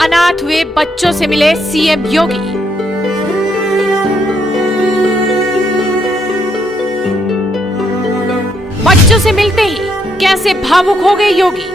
अनाथ हुए बच्चों से मिले सीएम योगी। बच्चों से मिलते ही कैसे भावुक हो गए योगी।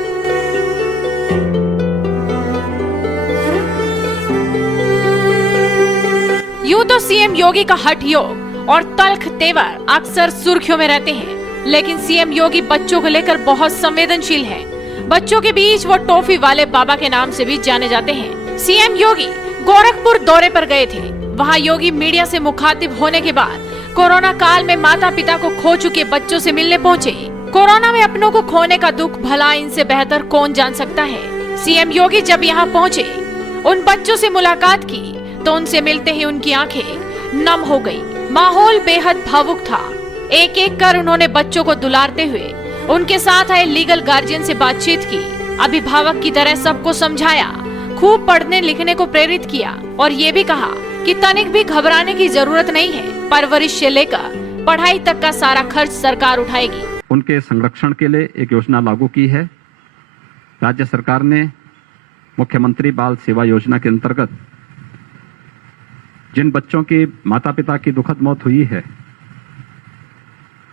यूं तो सीएम योगी का हठ योग और तल्ख तेवर अक्सर सुर्खियों में रहते हैं, लेकिन सीएम योगी बच्चों को लेकर बहुत संवेदनशील है। बच्चों के बीच वो टॉफी वाले बाबा के नाम से भी जाने जाते हैं। सीएम योगी गोरखपुर दौरे पर गए थे। वहां योगी मीडिया से मुखातिब होने के बाद कोरोना काल में माता पिता को खो चुके बच्चों से मिलने पहुंचे। कोरोना में अपनों को खोने का दुख भला इनसे बेहतर कौन जान सकता है। सीएम योगी जब यहाँ पहुँचे, उन बच्चों से मुलाकात की तो उनसे मिलते ही उनकी आंखें नम हो गई। माहौल बेहद भावुक था। एक एक कर उन्होंने बच्चों को दुलारते हुए उनके साथ आए लीगल गार्जियन से बातचीत की। अभिभावक की तरह सबको समझाया, खूब पढ़ने लिखने को प्रेरित किया और ये भी कहा कि तनिक भी घबराने की जरूरत नहीं है। परवरिश से लेकर पढ़ाई तक का सारा खर्च सरकार उठाएगी। उनके संरक्षण के लिए एक योजना लागू की है। राज्य सरकार ने मुख्यमंत्री बाल सेवा योजना के अंतर्गत जिन बच्चों की माता पिता की दुखद मौत हुई है,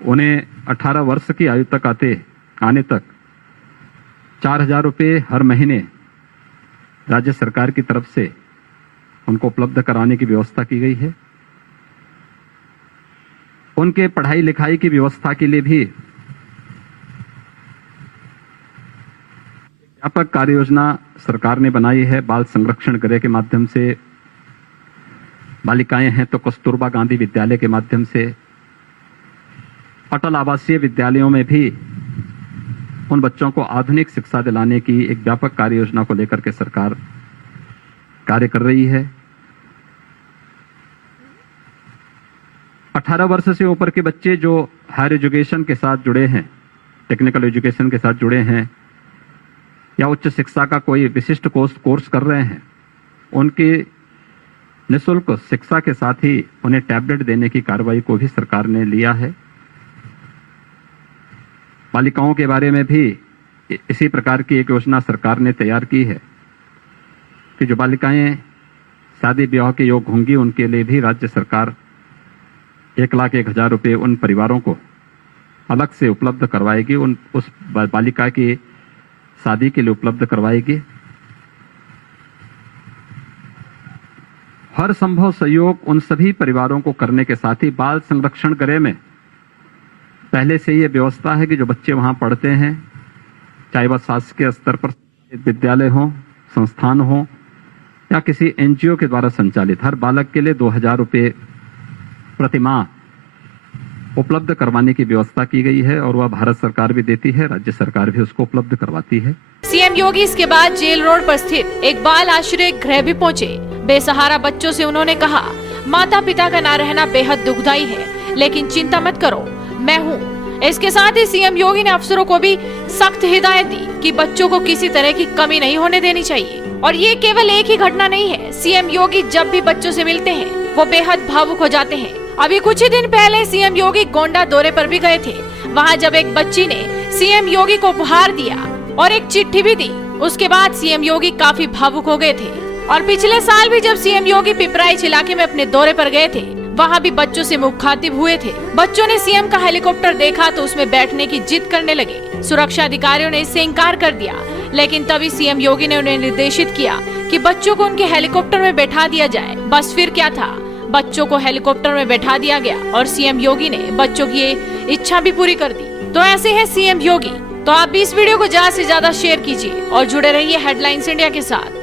उन्हें 18 वर्ष की आयु तक आने तक 4,000 रुपये हर महीने राज्य सरकार की तरफ से उनको उपलब्ध कराने की व्यवस्था की गई है। उनके पढ़ाई लिखाई की व्यवस्था के लिए भी व्यापक कार्य योजना सरकार ने बनाई है। बाल संरक्षण गृह के माध्यम से, बालिकाएं हैं तो कस्तूरबा गांधी विद्यालय के माध्यम से, अटल आवासीय विद्यालयों में भी उन बच्चों को आधुनिक शिक्षा दिलाने की एक व्यापक कार्य योजना को लेकर के सरकार कार्य कर रही है। 18 वर्ष से ऊपर के बच्चे जो हायर एजुकेशन के साथ जुड़े हैं, टेक्निकल एजुकेशन के साथ जुड़े हैं या उच्च शिक्षा का कोई विशिष्ट कोर्स कर रहे हैं, उनकी निःशुल्क शिक्षा के साथ ही उन्हें टैबलेट देने की कार्रवाई को भी सरकार ने लिया है। बालिकाओं के बारे में भी इसी प्रकार की एक योजना सरकार ने तैयार की है कि जो बालिकाएं शादी ब्याह के योग होंगी, उनके लिए भी राज्य सरकार 1,01,000 रुपये उन परिवारों को अलग से उपलब्ध करवाएगी, उस बालिका की शादी के लिए उपलब्ध करवाएगी। हर संभव सहयोग उन सभी परिवारों को करने के साथ ही बाल संरक्षण गृह में पहले से ये व्यवस्था है कि जो बच्चे वहां पढ़ते हैं, चाहे वह शासकीय स्तर पर विद्यालय हो, संस्थान हो या किसी एनजीओ के द्वारा संचालित, हर बालक के लिए 2,000 रुपये प्रतिमाह उपलब्ध करवाने की व्यवस्था की गई है और वह भारत सरकार भी देती है, राज्य सरकार भी उसको उपलब्ध करवाती है। सीएम योगी इसके बाद जेल रोड पर स्थित एक बाल आश्रय गृह भी पहुंचे। बेसहारा बच्चों से उन्होंने कहा, माता पिता का ना रहना बेहद दुखदायी है, लेकिन चिंता मत करो, मैं हूँ। इसके साथ ही सीएम योगी ने अफसरों को भी सख्त हिदायत दी कि बच्चों को किसी तरह की कमी नहीं होने देनी चाहिए। और ये केवल एक ही घटना नहीं है। सीएम योगी जब भी बच्चों से मिलते हैं, वो बेहद भावुक हो जाते हैं। अभी कुछ ही दिन पहले सीएम योगी गोंडा दौरे पर भी गए थे। वहाँ जब एक बच्ची ने सीएम योगी को उपहार दिया और एक चिट्ठी भी दी, उसके बाद सीएम योगी काफी भावुक हो गए थे। और पिछले साल भी जब सीएम योगी पिपराइच इलाके में अपने दौरे पर गए थे, वहाँ भी बच्चों से मुखातिब हुए थे। बच्चों ने सीएम का हेलीकॉप्टर देखा तो उसमें बैठने की जिद करने लगे। सुरक्षा अधिकारियों ने इससे इनकार कर दिया, लेकिन तभी सीएम योगी ने उन्हें निर्देशित किया कि बच्चों को उनके हेलीकॉप्टर में बैठा दिया जाए। बस फिर क्या था, बच्चों को हेलीकॉप्टर में बैठा दिया गया और सीएम योगी ने बच्चों की ये इच्छा भी पूरी कर दी। तो ऐसे है सीएम योगी। तो आप भी इस वीडियो को ज्यादा से ज्यादा शेयर कीजिए और जुड़े रहिए हेडलाइंस इंडिया के साथ।